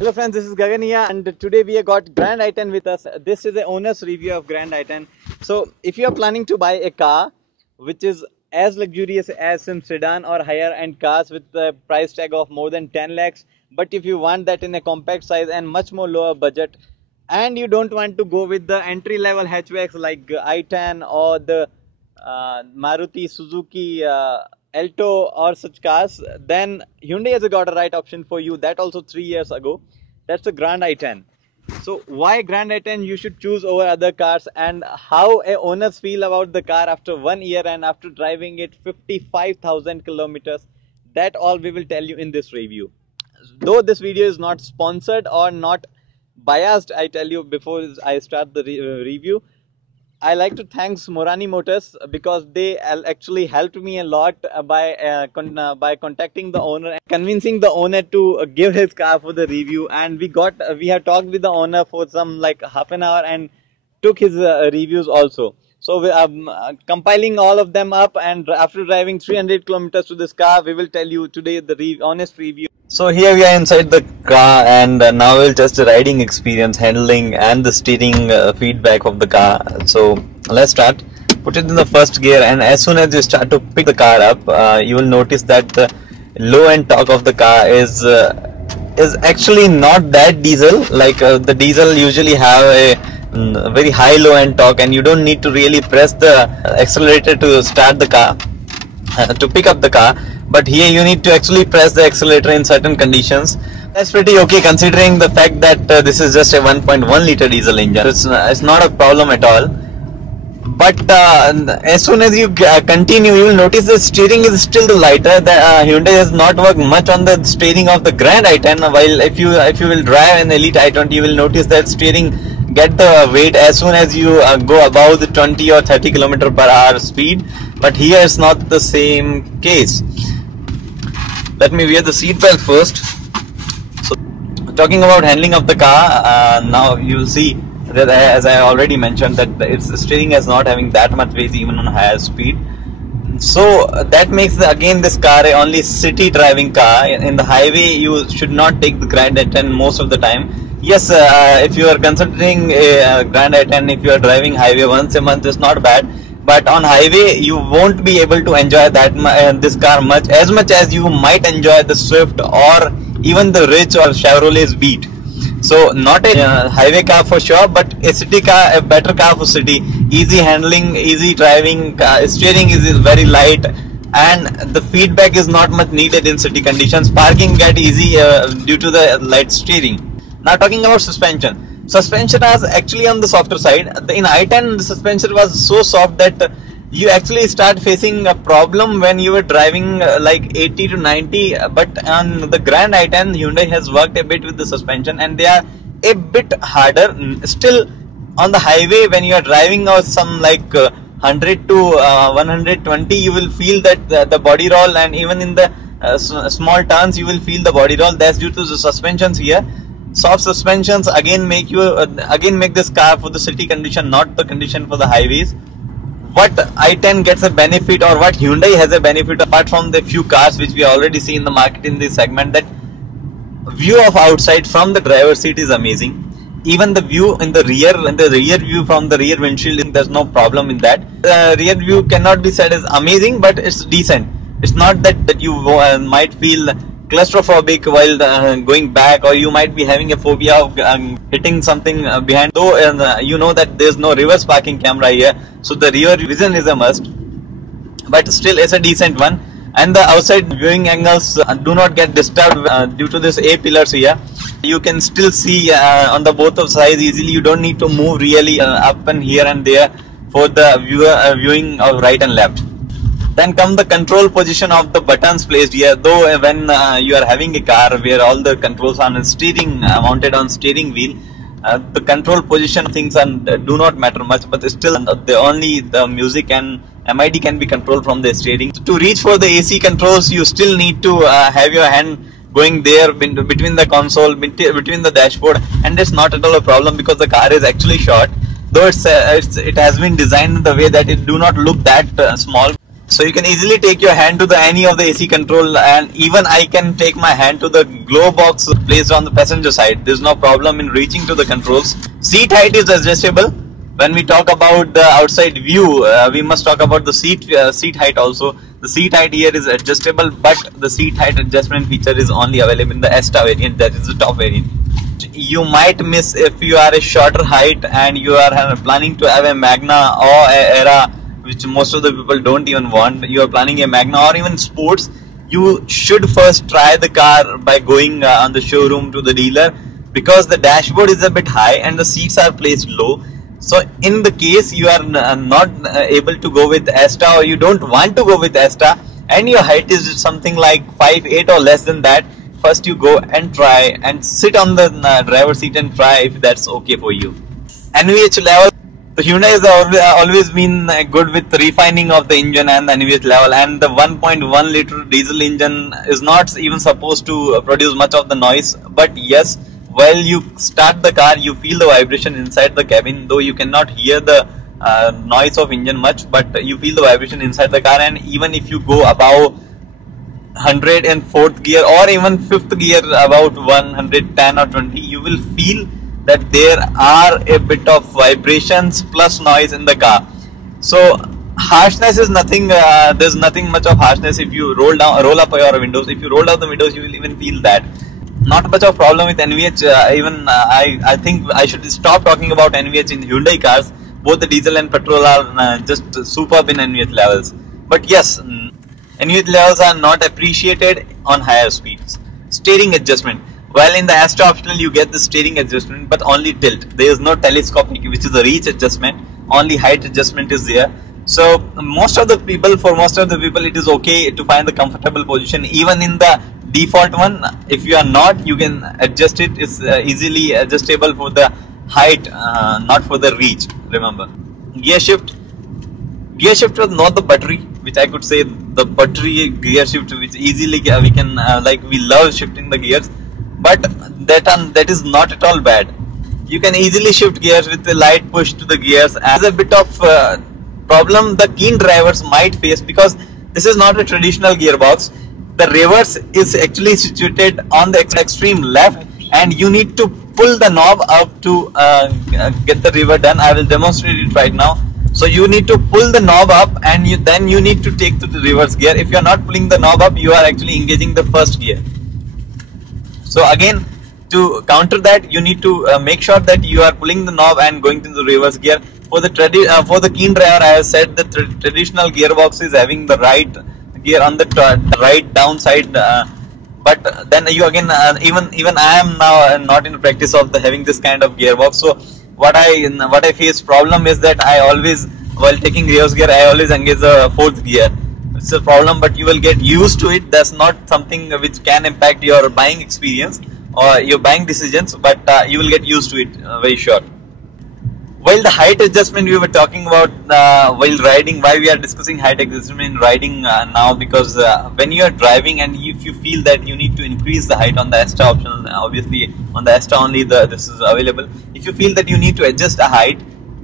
Hello friends, this is Gagan here and today we have got Grand i10 with us. This is the owner's review of Grand i10. So if you are planning to buy a car which is as luxurious as some sedan or higher end cars with the price tag of more than 10 lakhs, but if you want that in a compact size and much more lower budget, and you don't want to go with the entry level hatchbacks like i10 or the Maruti Suzuki Alto or such cars, then Hyundai has got a right option for you. That also 3 years ago. That's the Grand i10. So why Grand i10 you should choose over other cars, and how owners feel about the car after 1 year and after driving it 55,000 kilometers. That all we will tell you in this review. Though this video is not sponsored or not biased, I tell you before I start the review, I like to thank Morani Motors because they actually helped me a lot by contacting the owner and convincing the owner to give his car for the review. And we have talked with the owner for some like half an hour and took his reviews also. So we are compiling all of them up, and after driving 300 kilometers to this car, we will tell you today the honest review. So here we are inside the car, and now we'll test the riding experience, handling and the steering feedback of the car. So let's start. Put it in the first gear, and as soon as you start to pick the car up, you will notice that the low end torque of the car is actually not that diesel. Like the diesel usually have a very high low end torque, and you don't need to really press the accelerator to start the car, to pick up the car. But here you need to actually press the accelerator in certain conditions. That's pretty okay considering the fact that this is just a 1.1 liter diesel engine. It's not a problem at all. But as soon as you continue, you will notice the steering is still lighter. The Hyundai has not worked much on the steering of the Grand i10. While if you will drive an Elite i20, you will notice that steering get the weight as soon as you go above the 20 or 30 km/h speed. But here it's not the same case. Let me wear the seat belt first. So, talking about handling of the car, now you will see that as I already mentioned that its steering is not having that much weight even on higher speed. So that makes again this car a only city driving car. In the highway you should not take the Grand i10 most of the time. Yes, if you are considering a Grand i10, if you are driving highway once a month, it's not bad. But on highway you won't be able to enjoy that this car as much as you might enjoy the Swift or even the Ridge or Chevrolet's Beat. So not a highway car for sure, but a city car, a better car for city. Easy handling, easy driving, steering is very light, and the feedback is not much needed in city conditions. Parking get easy due to the light steering. Now talking about suspension. Suspension was actually on the softer side. In i10 the suspension was so soft that you actually start facing a problem when you were driving like 80 to 90. But on the Grand i10 Hyundai has worked a bit with the suspension, and they are a bit harder. Still on the highway when you are driving or some like 100 to 120, you will feel that the body roll, and even in the small turns you will feel the body roll. That's due to the suspensions here. Soft suspensions again make this car for the city condition, not the condition for the highways. What i10 gets a benefit, or what Hyundai has a benefit apart from the few cars which we already see in the market in this segment, that view of outside from the driver's seat is amazing. Even the view in the rear view from the rear windshield, there's no problem in that. The rear view cannot be said as amazing, but it's decent. It's not that you might feel claustrophobic while going back, or you might be having a phobia of hitting something behind. Though you know that there's no reverse parking camera here, so the rear vision is a must, but still it's a decent one. And the outside viewing angles do not get disturbed due to this A pillars here. You can still see on the both of sides easily. You don't need to move really up and here and there for the viewing of right and left. Then come the control position of the buttons placed here. Though when you are having a car where all the controls are on steering, mounted on steering wheel, the control position things do not matter much, but still the music and MID can be controlled from the steering. To reach for the AC controls, you still need to have your hand going there between the console, between the dashboard, and it's not at all a problem because the car is actually short. Though it has been designed in the way that it do not look that small. So you can easily take your hand to the any of the AC control, and even I can take my hand to the glow box placed on the passenger side. There's no problem in reaching to the controls. Seat height is adjustable. When we talk about the outside view, we must talk about the seat height also. The seat height here is adjustable, but the seat height adjustment feature is only available in the Esta variant, that is the top variant. You might miss if you are a shorter height and you are planning to have a Magna or a Era, which most of the people don't even want. You are planning a Magna or even sports. You should first try the car by going on the showroom to the dealer, because the dashboard is a bit high and the seats are placed low. So in the case you are not able to go with Esta, or you don't want to go with Esta, and your height is something like 5'8" or less than that, first you go and try and sit on the driver's seat and try if that's okay for you. NVH level, the Hyundai has always been good with refining of the engine and the NVH level, and the 1.1 liter diesel engine is not even supposed to produce much of the noise. But yes, while you start the car, you feel the vibration inside the cabin, though you cannot hear the noise of engine much, but you feel the vibration inside the car. And even if you go above 100 in 4th gear or even 5th gear, about 110 or 20, you will feel that there are a bit of vibrations plus noise in the car. So harshness is nothing, there's nothing much of harshness. If you roll up your windows, if you roll down the windows, you will even feel that. Not much of problem with NVH. I think I should stop talking about NVH in Hyundai cars. Both the diesel and petrol are just superb in NVH levels. But yes, NVH levels are not appreciated on higher speeds. Steering adjustment. While in the Astra optional you get the steering adjustment, but only tilt. There is no telescopic, which is the reach adjustment. Only height adjustment is there. So for most of the people, it is okay to find the comfortable position. Even in the default one, if you are not, you can adjust it. It's easily adjustable for the height, not for the reach. Remember, gear shift was not the battery, which I could say the battery gear shift, which easily we can we love shifting the gears, but that is not at all bad. You can easily shift gears with a light push to the gears. As a bit of problem the keen drivers might face, because this is not a traditional gearbox. The reverse is actually situated on the extreme left, and you need to pull the knob up to get the reverse done. I will demonstrate it right now. So you need to pull the knob up, and then you need to take to the reverse gear. If you are not pulling the knob up, you are actually engaging the first gear. So again, to counter that, you need to make sure that you are pulling the knob and going to the reverse gear. For the keen driver, I have said the traditional gearbox is having the right gear on the right downside, but then you again even I am now not in practice of having this kind of gearbox. So what I face problem is that I always, while taking reverse gear, I always engage the 4th gear. It's a problem, but you will get used to it. That's not something which can impact your buying experience or your buying decisions, but you will get used to it, very sure. While the height adjustment we were talking about while riding, why we are discussing height adjustment in riding now, because when you are driving and if you feel that you need to increase the height on the Astra option, obviously on the Astra only this is available. If you feel that you need to adjust a height,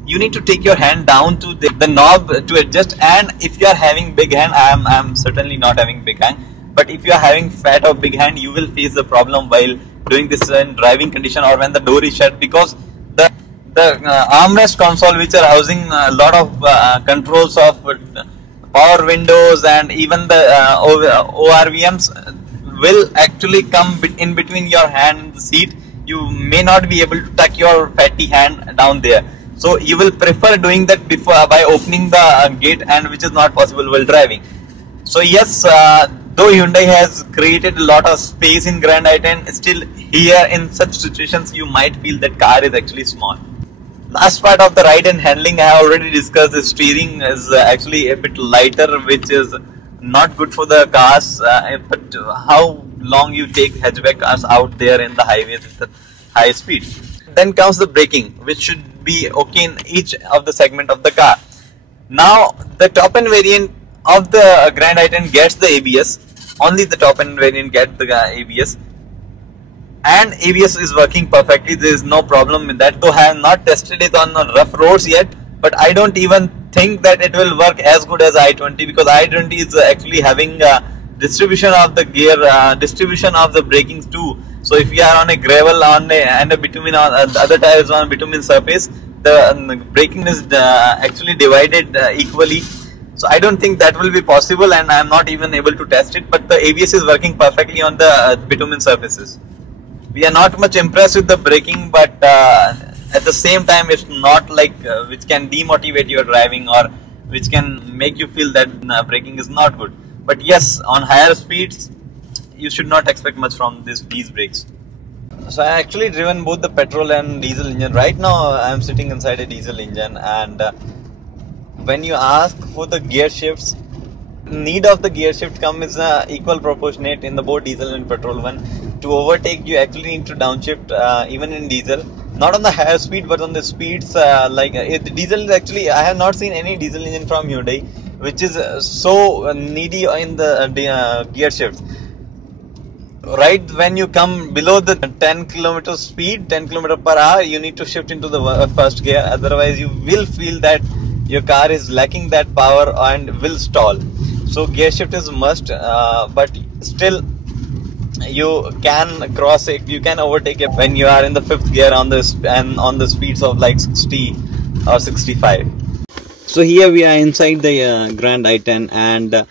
you need to take your hand down to the knob to adjust. And if you are having big hand, I am certainly not having big hand, but if you are having fat or big hand, you will face the problem while doing this in driving condition or when the door is shut, because the armrest console, which are housing a lot of controls of power windows and even the ORVMs, will actually come in between your hand and the seat. You may not be able to tuck your fatty hand down there. So you will prefer doing that by opening the gate, and which is not possible while driving. So yes, though Hyundai has created a lot of space in Grand i10, still here in such situations you might feel that car is actually small. Last part of the ride and handling, I have already discussed. The steering is actually a bit lighter, which is not good for the cars, but how long you take hatchback cars out there in the highways with high speed. Then comes the braking, which should be okay in each of the segment of the car. Now the top end variant of the Grand i10 gets the ABS. Only the top end variant gets the ABS, and ABS is working perfectly. There is no problem with that, though I have not tested it on rough roads yet, but I don't even think that it will work as good as i20, because i20 is actually having distribution of the gear, distribution of the brakings too. So if you are on a gravel and a bitumen, on the other tires on bitumen surface, the braking is actually divided equally. So I don't think that will be possible, and I am not even able to test it. But the ABS is working perfectly on the bitumen surfaces. We are not much impressed with the braking, but at the same time, it's not like which can demotivate your driving or which can make you feel that braking is not good. But yes, on higher speeds, you should not expect much from these brakes. So I actually driven both the petrol and diesel engine. Right now, I am sitting inside a diesel engine, and when you ask for the gear shifts, need of the gear shift is equal proportionate in the both diesel and petrol one. To overtake, you actually need to downshift even in diesel, not on the higher speed but on the speeds diesel is actually, I have not seen any diesel engine from Hyundai which is so needy in the gear shifts. Right when you come below the 10 kilometer speed, 10 kilometer per hour, you need to shift into the first gear. Otherwise, you will feel that your car is lacking that power and will stall. So gear shift is must, but still you can cross it. You can overtake it when you are in the fifth gear on the speeds of like 60 or 65. So here we are inside the Grand i10, and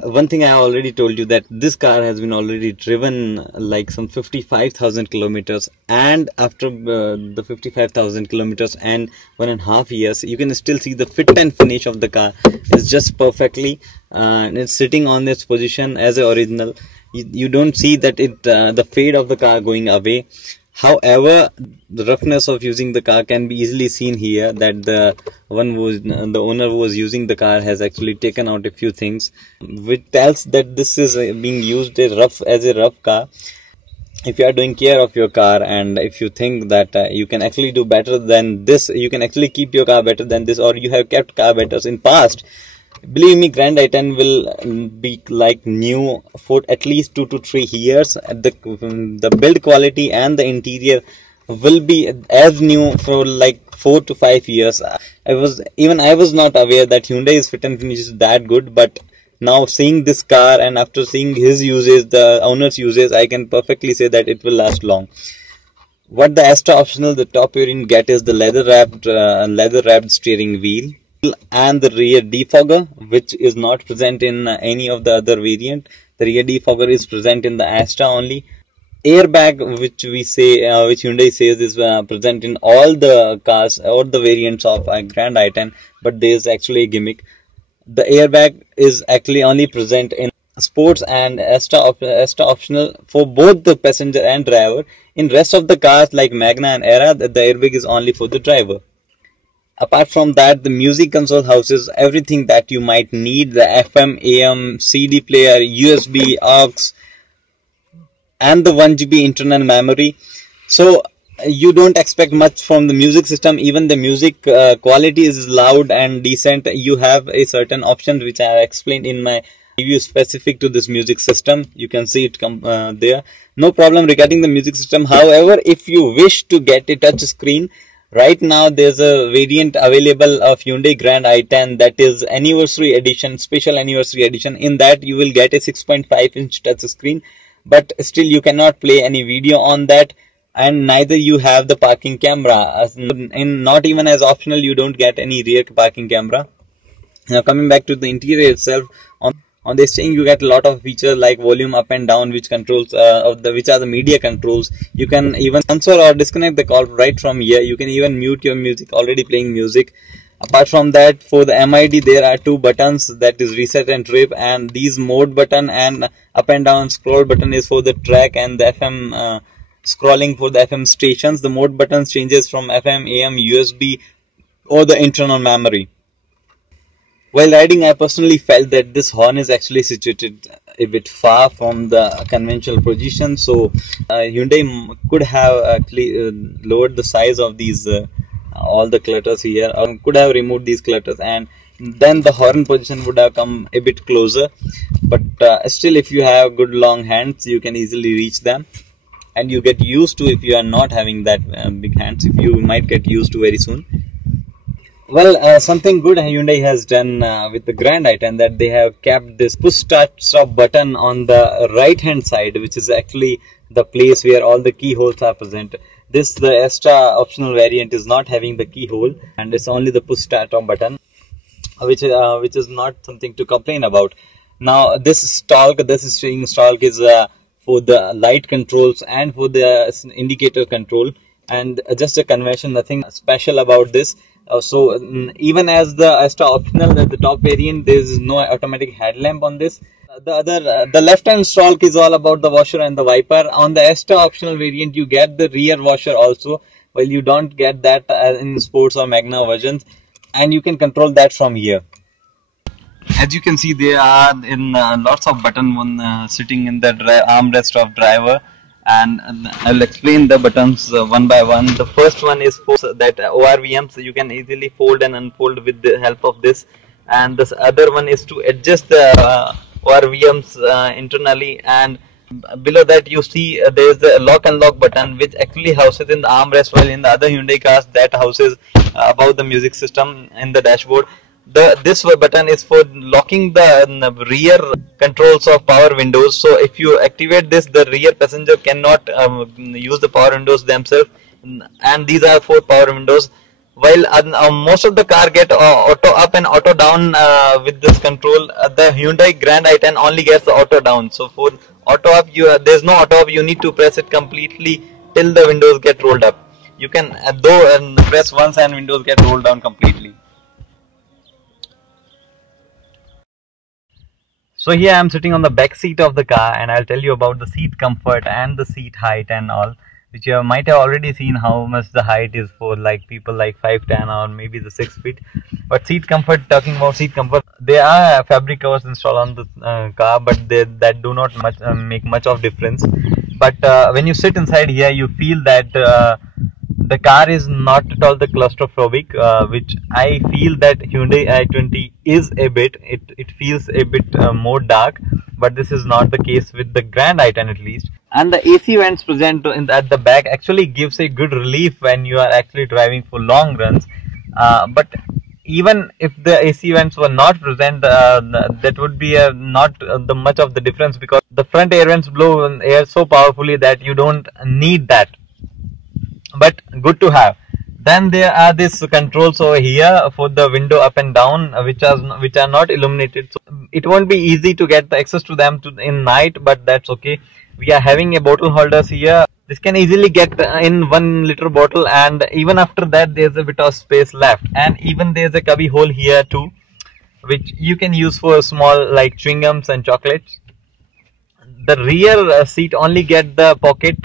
one thing I already told you that this car has been already driven like some 55,000 kilometers, and after the 55,000 kilometers and 1.5 years, you can still see the fit and finish of the car is just perfectly, and it's sitting on its position as a original. You don't see that the fade of the car going away. However, the roughness of using the car can be easily seen here, that the owner who was using the car has actually taken out a few things, which tells that this is being used as a rough car. If you are doing care of your car, and if you think that you can actually do better than this, you can actually keep your car better than this, or you have kept car better in past, believe me, Grand i10 will be like new for at least 2 to 3 years. The build quality and the interior will be as new for like 4 to 5 years. I was not aware that Hyundai's fit and finish is that good, but now seeing this car and after seeing his uses, the owner's uses, I can perfectly say that it will last long. What the extra optional, the top variant get is the leather wrapped steering wheel and the rear defogger, which is not present in any of the other variant. The rear defogger is present in the Astra only. Airbag, which which Hyundai says is present in all the cars or the variants of Grand i10, but there is actually a gimmick. The airbag is actually only present in sports and extra optional for both the passenger and driver. In rest of the cars like Magna and Era, the airbag is only for the driver. Apart from that, the music console houses everything that you might need: the FM, AM, CD player, USB, aux, and the 1 GB internal memory. So you don't expect much from the music system. Even the music quality is loud and decent. You have a certain options which I explained in my review specific to this music system. You can see it there. No problem regarding the music system. However, if you wish to get a touch screen, right now there's a variant available of Hyundai Grand i10 that is anniversary edition, special anniversary edition. In that you will get a 6.5-inch touch screen, but still you cannot play any video on that, and neither you have the parking camera. And not even as optional, you don't get any rear parking camera. Now coming back to the interior itself, on this thing you get a lot of features like volume up and down, which controls which are the media controls. You can even cancel or disconnect the call right from here. You can even mute your music, already playing music. Apart from that, for the MID there are 2 buttons, that is reset and trip, and these mode button and up and down scroll button is for the track, and the FM scrolling for the FM stations. The mode buttons changes from FM, AM, USB or the internal memory. While riding, I personally felt that this horn is actually situated a bit far from the conventional position, so Hyundai could have actually lowered the size of these all the clutters here, or could have removed these clutters, and then the horn position would have come a bit closer. But still, if you have good long hands, you can easily reach them, and you get used to. If you are not having that big hands, if you might get used to very soon. Something good Hyundai has done with the Grand i10, that they have kept this push start stop button on the right hand side, which is actually the place where all the keyholes are present. The extra optional variant is not having the keyhole, and it's only the push start stop button, which is not something to complain about. Now this string stalk is for the light controls and for the indicator control, and just a convention, nothing special about this. Even as the extra optional at the top variant, there is no automatic headlamp on this. The left hand stalk is all about the washer and the wiper. On the extra optional variant, you get the rear washer also, while you don't get that in sports or Magna versions, and you can control that from here. As you can see, there are in lots of button one sitting in the armrest of driver, and I'll explain the buttons one by one. The first one is for that ORVM, so you can easily fold and unfold with the help of this, and this other one is to adjust the ORVMs internally, and below that you see there is the lock and lock button, which actually houses in the armrest, while in the other Hyundai cars that houses above the music system in the dashboard. This button is for locking the rear controls of power windows. So if you activate this, the rear passenger cannot use the power windows themselves, and these are for power windows. While most of the car get auto up and auto down with this control, the Hyundai Grand i10 only gets the auto down. So for auto up, there's no auto up. You need to press it completely till the windows get rolled up. You can press once and windows get rolled down completely. So here I am sitting on the back seat of the car, and I'll tell you about the seat comfort and the seat height and all, which you might have already seen how much the height is for like people like 5'10" or maybe the 6 feet. But seat comfort, talking about seat comfort, there are fabric covers installed on the car, but that do not make much of difference. But when you sit inside here, you feel that the car is not at all the claustrophobic, which I feel that Hyundai i20 is a bit. It feels a bit more dark, but this is not the case with the Grand i10 at least. And the AC vents present at the back actually gives a good relief when you are actually driving for long runs. But even if the AC vents were not present, that would be not the much of the difference, because the front air vents blow air so powerfully that you don't need that. But good to have. Then there are these controls over here for the window up and down, which are not illuminated, so it won't be easy to get the access to them in night, but that's okay. We are having a bottle holders here. This can easily get in 1 liter bottle, and even after that there's a bit of space left, and even there's a cubby hole here too, which you can use for small like chewing gums and chocolates. The rear seat only get the pocket,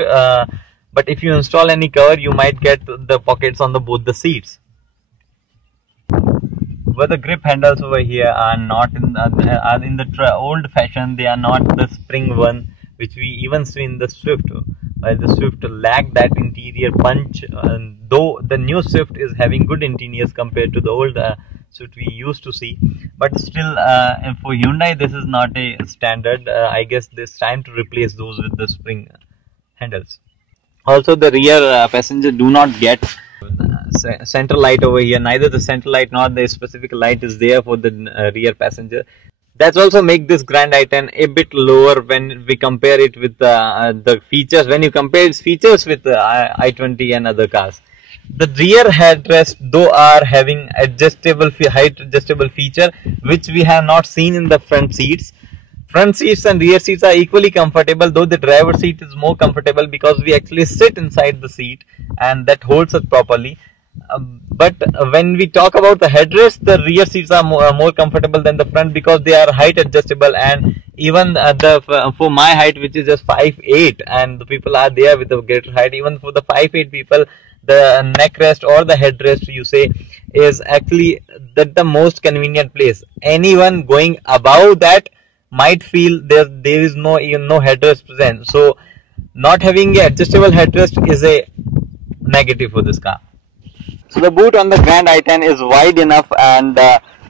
but if you install any cover, you might get the pockets on both the seats. But the grip handles over here are not in the old fashion. They are not the spring one, which we even see in the Swift. While the Swift lacked that interior punch, though the new Swift is having good interiors compared to the old Swift we used to see. But still, for Hyundai, this is not a standard. I guess it's time to replace those with the spring handles. Also, the rear passenger do not get center light over here. Neither the center light nor the specific light is there for the rear passenger. That's also make this Grand i10 a bit lower when we compare it with the features. When you compare its features with the i20 and other cars, the rear headrest though are having adjustable height adjustable feature, which we have not seen in the front seats. Front seats and rear seats are equally comfortable, though the driver seat is more comfortable because we actually sit inside the seat and that holds us properly. But when we talk about the headrest, the rear seats are more comfortable than the front because they are height adjustable, and even for my height, which is just 5'8", and the people are there with a greater height, even for the 5'8" people, the neck rest or the headrest you say is actually the most convenient place. Anyone going above that might feel there is no headrest present, so not having a adjustable headrest is a negative for this car. So the boot on the Grand i10 is wide enough, and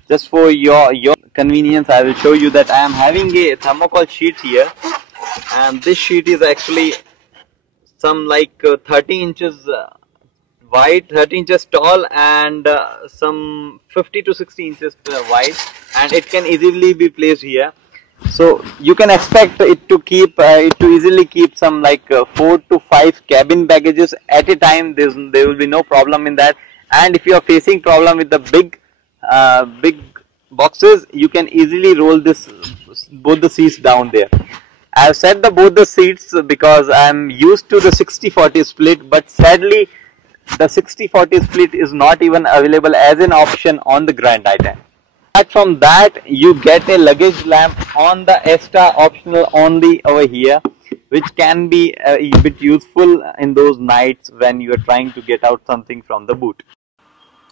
just for your convenience, I will show you that I am having a thermocol sheet here, and this sheet is actually some like 30 inches wide, 30 inches tall, and some 50 to 60 inches wide, and it can easily be placed here. So you can expect it to keep it to easily keep some like 4 to 5 cabin baggages at a time. There will be no problem in that. And if you are facing problem with the big boxes, you can easily roll this both the seats down there. I've said both the seats because I'm used to the 60-40 split, but sadly the 60-40 split is not even available as an option on the Grand i10. Apart from that, you get a luggage lamp on the extra optional only over here, which can be a bit useful in those nights when you are trying to get out something from the boot.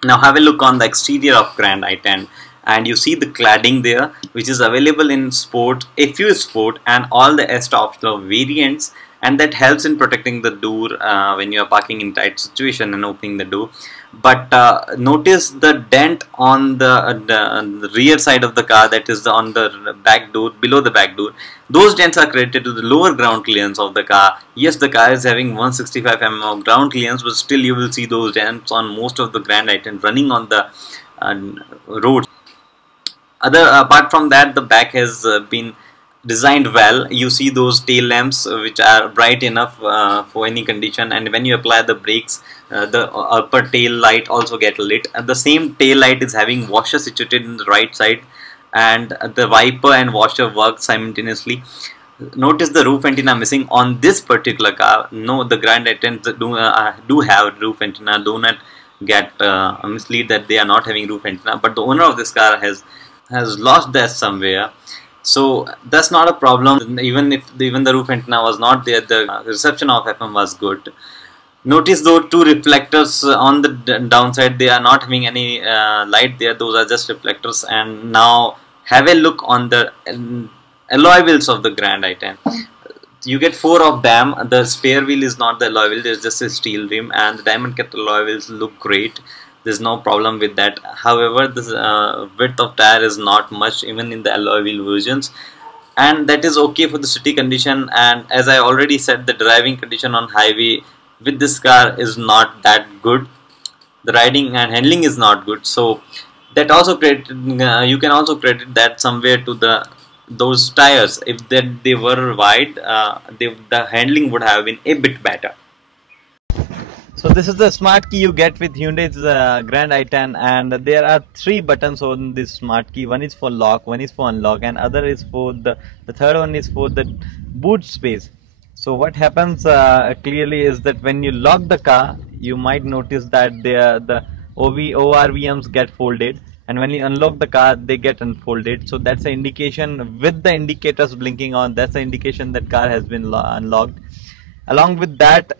Now have a look on the exterior of Grand i10, and you see the cladding there, which is available in Sport, FU Sport, and all the extra optional variants, and that helps in protecting the door when you are parking in tight situation and opening the door. But notice the dent on the rear side of the car, that is on the back door, below the back door. Those dents are created to the lower ground clearance of the car. Yes, the car is having 165 mm of ground clearance, but still you will see those dents on most of the Grand i10 running on the road. Apart from that, the back has been designed well. You see those tail lamps which are bright enough for any condition, and when you apply the brakes, the upper tail light also get lit. And the same tail light is having washer situated in the right side, and the wiper and washer work simultaneously. Notice the roof antenna missing on this particular car. No, the Grand i10 do have roof antenna. Do not get mislead that they are not having roof antenna, but the owner of this car has lost that somewhere. So that's not a problem. Even if the roof antenna was not there, the reception of FM was good. Notice those two reflectors on the downside, they are not having any light there. Those are just reflectors. And now have a look on the alloy wheels of the Grand i10. You get 4 of them. The spare wheel is not the alloy wheel, there's just a steel rim, and the diamond cut alloy wheels look great. There's no problem with that. However, this width of tire is not much even in the alloy wheel versions, and that is okay for the city condition. And as I already said, the driving condition on highway with this car is not that good. The riding and handling is not good, so that also created you can also credit that somewhere to those tires. If they were wide, the handling would have been a bit better. So this is the smart key you get with Hyundai's Grand i10, and there are 3 buttons on this smart key. One is for lock, one is for unlock, and other is for the third one is for the boot space. So what happens clearly is that when you lock the car, you might notice that the ORVMs get folded, and when you unlock the car, they get unfolded. So that's an indication, with the indicators blinking on, that's an indication that car has been unlocked. Along with that,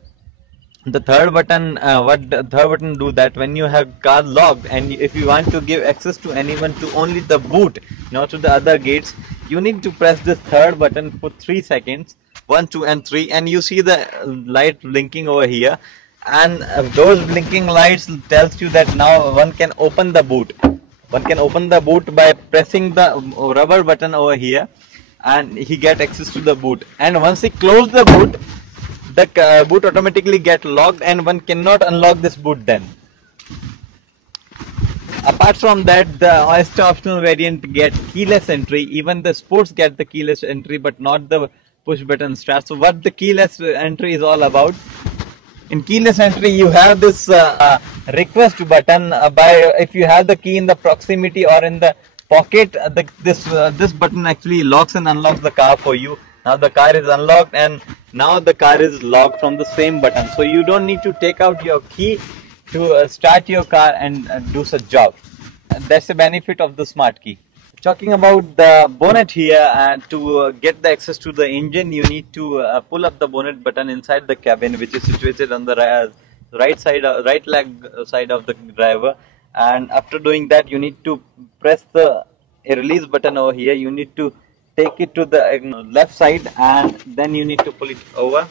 the third button, do that when you have car locked, and if you want to give access to anyone to only the boot, not to the other gates, you need to press this third button for 3 seconds, 1, 2 and 3, and you see the light blinking over here, and those blinking lights tells you that now one can open the boot. One can open the boot by pressing the rubber button over here, and he get access to the boot. And once he close the boot, the boot automatically get locked, and one cannot unlock this boot then. Apart from that, the extra optional variant get keyless entry. Even the sports get the keyless entry, but not the push button start. So what the keyless entry is all about? In keyless entry, you have this request button. If you have the key in the proximity or in the pocket, this button actually locks and unlocks the car for you. Now the car is unlocked, and now the car is locked from the same button. So you don't need to take out your key to start your car and do such job. That's the benefit of the smart key. Talking about the bonnet here, and to get the access to the engine, you need to pull up the bonnet button inside the cabin, which is situated on the right leg side of the driver. And after doing that, you need to press a release button over here. You need to take it to the left side, and then you need to pull it over.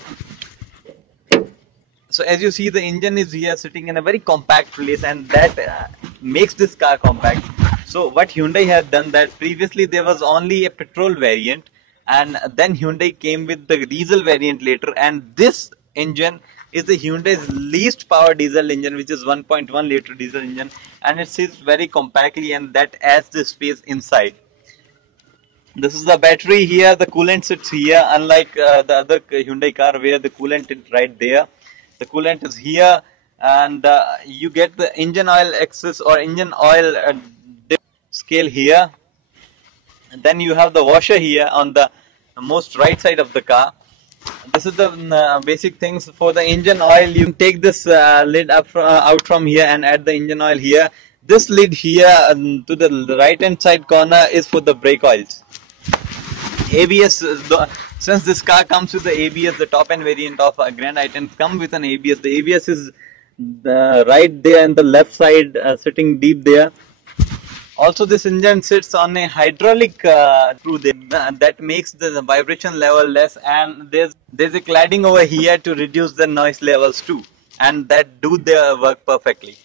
So as you see, the engine is here sitting in a very compact place, and that makes this car compact. So what Hyundai has done, that previously there was only a petrol variant, and then Hyundai came with the diesel variant later, and this engine is the Hyundai's least power diesel engine, which is 1.1 liter diesel engine, and it sits very compactly, and that adds the space inside. This is the battery here. The coolant sits here, unlike the other Hyundai car where the coolant is right there. The coolant is here, and you get the engine oil access or engine oil scale here. And then you have the washer here on the most right side of the car. This is the basic things for the engine oil. You can take this lid up out from here and add the engine oil here. This lid here to the right hand side corner is for the brake oils. ABS, since this car comes with the ABS, the top end variant of Grand i10 come with an ABS. The ABS is right there and the left side sitting deep there. Also, this engine sits on a hydraulic screw that makes the vibration level less, and there's a cladding over here to reduce the noise levels too, and that do their work perfectly.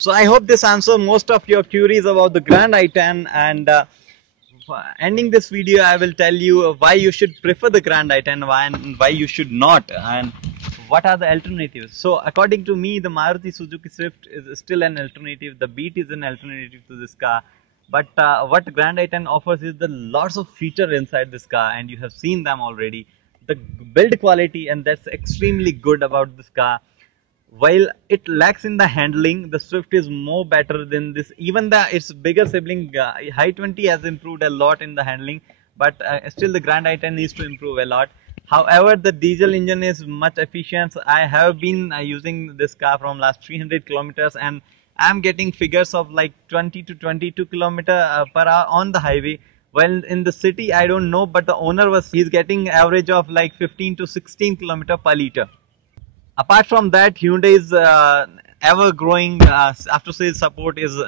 So I hope this answers most of your queries about the Grand i10, and ending this video, I will tell you why you should prefer the Grand i10 and why you should not, and what are the alternatives. So according to me, the Maruti Suzuki Swift is still an alternative. The Beat is an alternative to this car. But what Grand i10 offers is the lots of feature inside this car, and you have seen them already. The build quality, and that's extremely good about this car. While it lacks in the handling, the Swift is more better than this. Even its bigger sibling i20 has improved a lot in the handling, but still the Grand i10 needs to improve a lot. However, the diesel engine is much efficient. I have been using this car from last 300 kilometers, and I'm getting figures of like 20 to 22 kilometer per hour on the highway. Well, in the city, I don't know, but the owner he's getting average of like 15 to 16 kilometer per liter. Apart from that, Hyundai's ever growing after sales support is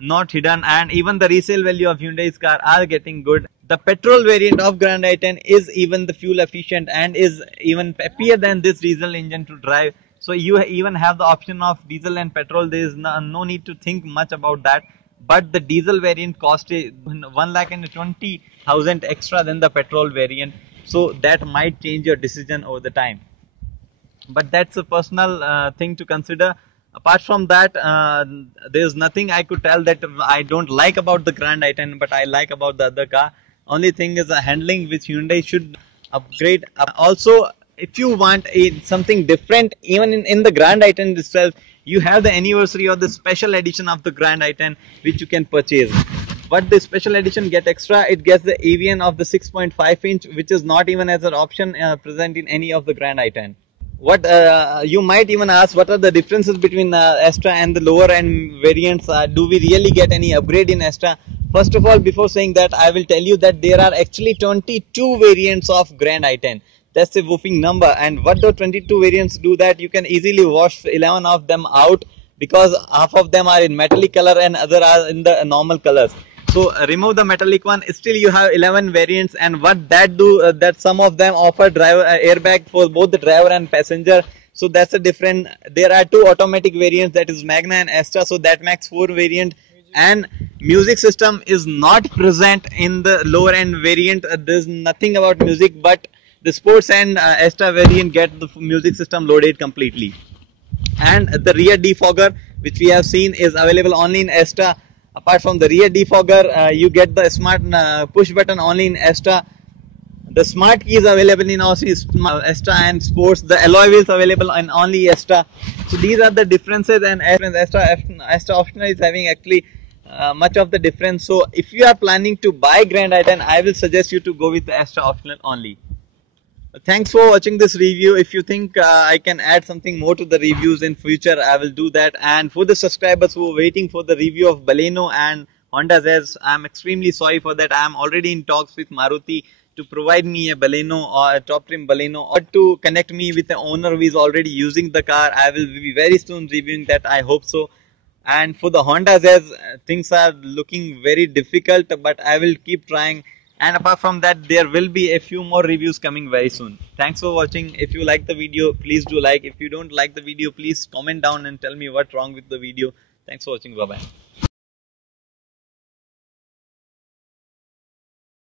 not hidden, and even the resale value of Hyundai's car are getting good. The petrol variant of Grand i10 is even the fuel efficient and is even peppier than this diesel engine to drive. So you even have the option of diesel and petrol. There is no need to think much about that. But the diesel variant cost 1,20,000 extra than the petrol variant. So that might change your decision over the time. But that's a personal thing to consider. Apart from that, there's nothing I could tell that I don't like about the Grand i10, but I like about the other car. Only thing is the handling, which Hyundai should upgrade. Also, if you want something different, even in the Grand i10 itself, you have the anniversary or the special edition of the Grand i10, which you can purchase. What the special edition get extra, it gets the AVN of the 6.5 inch, which is not even as an option present in any of the Grand i10. What you might even ask, what are the differences between Astra and the lower end variants? Do we really get any upgrade in Astra? First of all, before saying that, I will tell you that there are actually 22 variants of Grand i10. That's a whopping number. And what the 22 variants do, that you can easily wash 11 of them out, because half of them are in metallic color and other are in the normal colors. So remove the metallic one, still you have 11 variants, and what that do, that some of them offer driver airbag for both the driver and passenger. So that's a different. There are two automatic variants, that is Magna and Astra, so that makes 4 variant. And music system is not present in the lower end variant. There's nothing about music, but the sports and Astra variant get the music system loaded completely. And the rear defogger, which we have seen, is available only in Astra. Apart from the rear defogger, you get the smart push button only in Astra. The smart key is available in Astra and Sports. The alloy wheels available in only Astra. So these are the differences, and Astra optional is having actually much of the difference. So if you are planning to buy Grand i10, I will suggest you to go with the Astra optional only. Thanks for watching this review. If you think I can add something more to the reviews in future, I will do that. And for the subscribers who are waiting for the review of Baleno and Honda Jazz, I'm extremely sorry for that. I'm already in talks with Maruti to provide me a Baleno or a top trim Baleno, or to connect me with the owner who is already using the car. I will be very soon reviewing that, I hope so. And for the Honda Jazz, things are looking very difficult, but I will keep trying. And apart from that, there will be a few more reviews coming very soon. Thanks for watching. If you like the video, please do like. If you don't like the video, please comment down and tell me what's wrong with the video. Thanks for watching. Bye bye.